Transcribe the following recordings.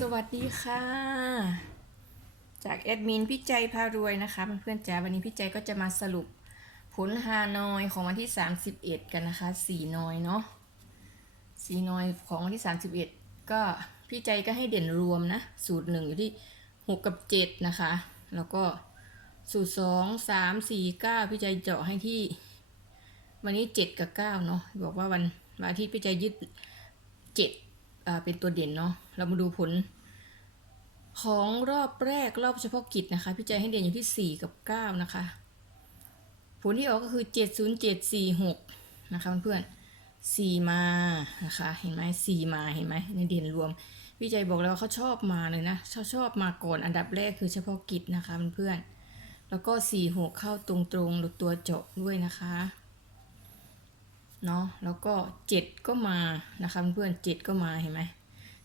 สวัสดีค่ะ จากแอดมินพี่ใจพารวยนะคะเพื่อนๆจ๋าวันนี้พี่ใจก็จะมาสรุปผลฮานอยของวันที่ 31 กันนะคะสีนอยเนาะสีนอยของวันที่ 31 ก็พี่ใจก็ให้เด่นรวมนะ สูตรหนึ่งอยู่ที่ 6 กับ 7 นะคะ แล้วก็สูตร 2 3 4 9 พี่ใจเจาะให้ที่ วันนี้ 7 กับ 9 เนาะบอกว่าวันวันอาทิตย์พี่ใจยึด 7 เป็นตัวเด่นเนาะเรามาดูผล ของรอบแรกรอบเฉพาะกิจนะคะ พี่ใจให้เด่นอยู่ที่ 4 กับ 9 นะคะ ผลที่ออกก็คือ 70746 นะคะเพื่อนๆ4มานะคะ เห็นไหม4มาเห็นไหมในเด่นรวม พี่ใจบอกแล้วว่าเขาชอบมาเลยนะชอบชอบมาก่อนอันดับแรกคือเฉพาะกิจนะคะเพื่อนๆแล้วก็ 4 6 เข้าตรงๆหรือตัวเจาะด้วยนะคะ เนาะแล้วก็เจ็ดก็มานะคะเพื่อนเจ็ดก็มาเห็นไหม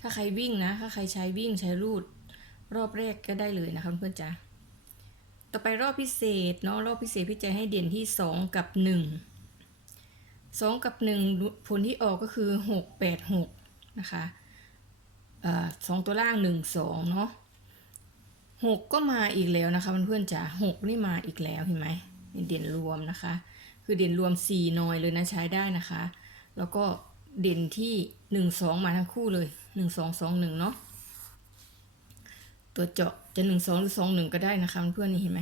ถ้าใครวิ่งนะ ถ้าใครใช้วิ่งใช้รูดรอบแรกก็ได้เลยนะคะเพื่อนจ๋าต่อไปรอบพิเศษเนาะรอบพิเศษพี่จะให้เด่นที่สองกับหนึ่งสองกับหนึ่งผลที่ออกก็คือหกแปดหกนะคะเอ่อสองตัวล่างหนึ่งสองเนาะหกก็มาอีกแล้วนะคะเพื่อนๆจ๋าหกนี่มาอีกแล้วเห็นไหมเด่นรวมนะคะ คือเด่นรวม4นอยเลยนะใช้ได้นะคะ แล้วก็เด่นที่ 1 2 มาทั้งคู่เลย 1 2 2 1 เนาะตัวเจาะจะ 1 2 หรือ 2 1 ก็ได้นะคะเพื่อนๆนี่เห็นไหม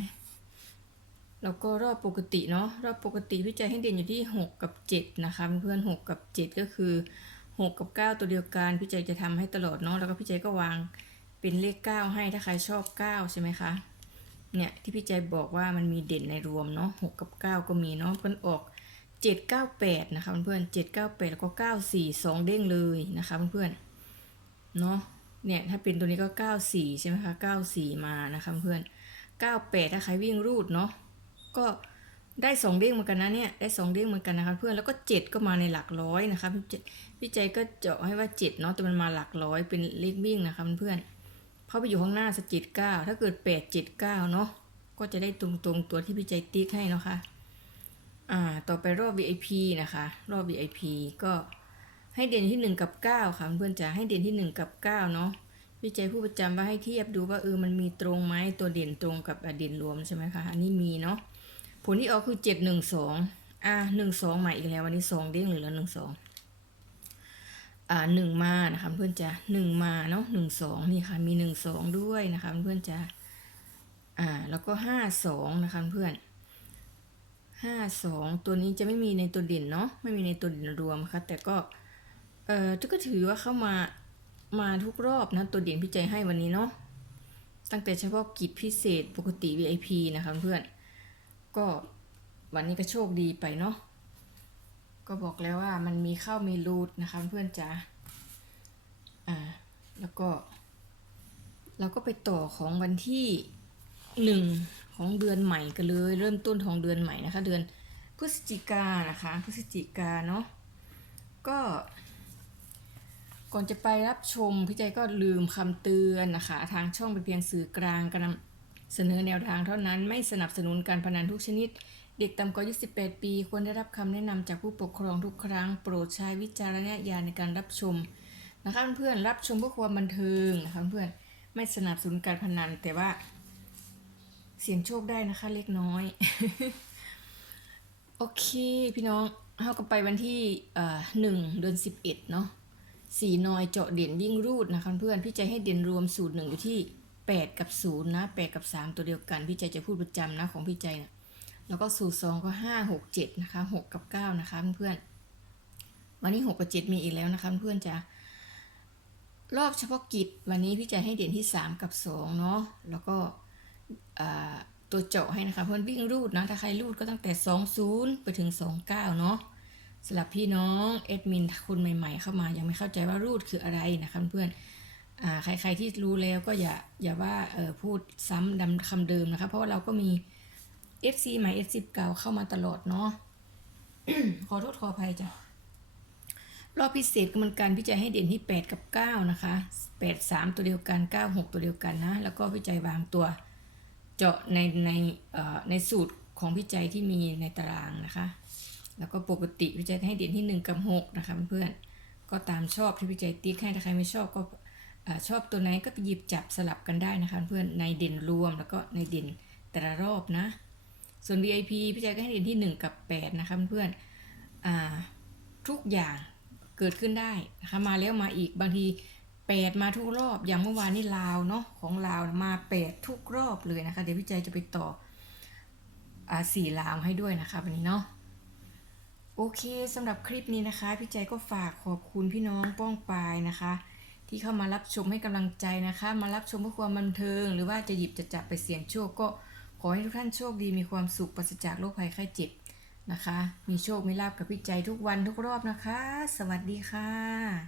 แล้วก็รอบปกติเนาะรอบปกติพี่ใจให้เด่นอยู่ที่ 6 กับ 7 นะคะเพื่อนๆ6กับ 7 ก็คือ 6 กับ 9 ตัวเดียวกันพี่ใจจะทำให้ตลอดเนาะแล้วก็พี่ใจก็วางเป็นเลข 9 ให้ถ้าใครชอบ 9 ใช่ไหมคะ เนี่ยที่พี่ใจบอกว่ามันมีเด่นในรวมเนาะหกกับเก้าก็มีเนาะเพื่อนออกเจ็ดเก้าแปดนะคะเพื่อนเจ็ดเก้าแปดแล้วก็เก้าสี่สองเด้งเลยนะคะเพื่อนเนาะเนี่ยถ้าเป็นตัวนี้ก็เก้าสี่ใช่ไหมคะเก้าสี่มานะคะเพื่อนเก้าแปดถ้าใครวิ่งรูดเนาะก็ได้สองเด้งเหมือนกันนะเนี่ยได้สองเด้งเหมือนกันนะคะเพื่อนแล้วก็เจ็ดก็มาในหลักร้อยนะคะพี่ใจพี่ใจก็เจาะให้ว่าเจ็ดเนาะแต่มันมาหลักร้อยเป็นเลขวิ่งนะคะเพื่อน เพราะไปอยู่ข้างหน้าสจิตเก้าถ้าเกิดแปดเจ็ดเก้าเนาะก็จะได้ตรงๆตัวที่พี่ใจติ๊กให้เนาะค่ะอ่าต่อไปรอบ VIP นะคะ รอบ VIP ก็ให้เด่นที่หนึ่งกับเก้าค่ะเพื่อนจะให้เด่นที่หนึ่งกับเก้าเนาะพี่ใจผู้ประจำว่าให้เทียบดูว่าเออมันมีตรงไหมตัวเด่นตรงกับเด่นรวมใช่ไหมคะอันนี้มีเนาะผลที่ออกคือเจ็ดหนึ่งสองอ่าหนึ่งสองมาอีกแล้ววันนี้สองเด้งหรือแล้วหนึ่งสอง อ่าหนึ่งมานะคะเพื่อนจะหนึ่งมาเนาะหนึ่งสองนี่ค่ะมีหนึ่งสองด้วยนะคะเพื่อนจะอ่าแล้วก็ห้าสองนะคะเพื่อนห้าสองตัวนี้จะไม่มีในตัวเด่นเนาะไม่มีในตัวเด่นรวมค่ะแต่ก็เอ่อก็ถือว่าเข้ามามาทุกรอบนะตัวเด่นพี่ใจให้วันนี้เนาะตั้งแต่เฉพาะกิจพิเศษปกติ VIP นะคะเพื่อนก็วันนี้ก็โชคดีไปเนาะ ก็บอกแล้วว่ามันมีเข้ามีรูดนะคะเพื่อนจ๋าอ่าแล้วก็ เราก็ไปต่อของวันที่หนึ่งของเดือนใหม่กันเลย เริ่มต้นของเดือนใหม่นะคะ เดือนพฤศจิกานะคะพฤศจิกาเนาะก็ก่อนจะไปรับชมพี่ใจก็ลืมคำเตือนนะคะ ทางช่องเป็นเพียงสื่อกลางการนำเสนอแนวทางเท่านั้นไม่สนับสนุนการพนันทุกชนิด เด็กต่ำกว่า 28 ปี ควรได้รับคำแนะนำจากผู้ปกครองทุกครั้ง โปรดใช้วิจารณญาณในการรับชมนะคะเพื่อนรับชมเพื่อความบันเทิงนะคะเพื่อนไม่สนับสนุนการพนันแต่ว่า เสี่ยงโชคได้นะคะเล็กน้อย โอเค พี่น้องเข้ากันไปวันที่เอ่อหนึ่งเดือนสิบเอ็ดเนาะสีนอยเจาะเด่นวิ่งรูดนะคะเพื่อนพี่ใจให้เด่นรวมสูตรหนึ่งอยู่ที่แปดกับศูนย์นะแปดกับสามตัวเดียวกัน พี่ใจจะพูดประจำนะของพี่ใจเนี่ย แล้วก็สูตรสองก็ห้าหกเจ็ดนะคะหกกับเก้านะคะเพื่อนๆวันนี้หกกับเจ็ดมีอีกแล้วนะคะเพื่อนๆจะรอบเฉพาะกิจวันนี้พี่ใจให้เด่นที่สามกับสองเนาะแล้วก็ตัวเจาะให้นะคะเพื่อนวิ่งรูดนะถ้าใครรูดก็ตั้งแต่สองศูนย์ไปถึงสองเก้าเนาะสำหรับพี่น้องเอดมินคนใหม่ ๆ เข้ามายังไม่เข้าใจว่ารูดคืออะไรนะคะเพื่อนอใครๆที่รู้แล้วก็อย่าอย่าว่าพูดซ้ำดำคำเดิมนะคะ เพราะว่าเราก็มี FC ใหม่ FC เก่าเข้ามาตลอดเนาะขอโทษขออภัยจ้ะ รอบพิเศษก็เหมือนกันพี่ใจให้เด่นที่ 8 กับ 9 นะคะ 8 3 ตัวเดียวกัน 9 6 ตัวเดียวกันนะ แล้วก็พี่ใจวางตัว เจาะในในในสูตรของพี่ใจที่มีในตารางนะคะ แล้วก็ปกติพี่ใจให้เด่นที่ 1 กับ 6 นะคะเพื่อนๆ ก็ตามชอบที่พี่ใจติ๊กให้ถ้าใครไม่ชอบก็อชอบตัวไหนก็ไปหยิบจับสลับกันได้นะคะเพื่อนในเด่นรวมแล้วก็ในเด่นแต่ละรอบนะ ส่วน VIP พี่ใจก็ให้เด่นที่ 1 กับ 8 นะคะเพื่อนๆอ่าทุกอย่างเกิดขึ้นได้นะคะมาแล้วมาอีกบางที 8 มาทุกรอบ อย่างเมื่อวานนี่ลาวเนาะของลาวมา 8 ทุกรอบเลยนะคะ เดี๋ยวพี่ใจจะไปต่ออสี่ลาวให้ด้วยนะคะวันนี้เนาะโอเคสำหรับคลิปนี้นะคะ พี่ใจก็ฝากขอบคุณพี่น้องป้องปายนะคะ ที่เข้ามารับชมให้กำลังใจนะคะ มารับชมเพื่อความบันเทิง หรือว่าจะหยิบจะจับไปเสี่ยงโชคก็ ขอให้ทุกท่านโชคดีมีความสุขปราศจากโรคภัยไข้เจ็บนะคะ มีโชคมีลาบกับพี่ใจทุกวันทุกรอบนะคะ สวัสดีค่ะ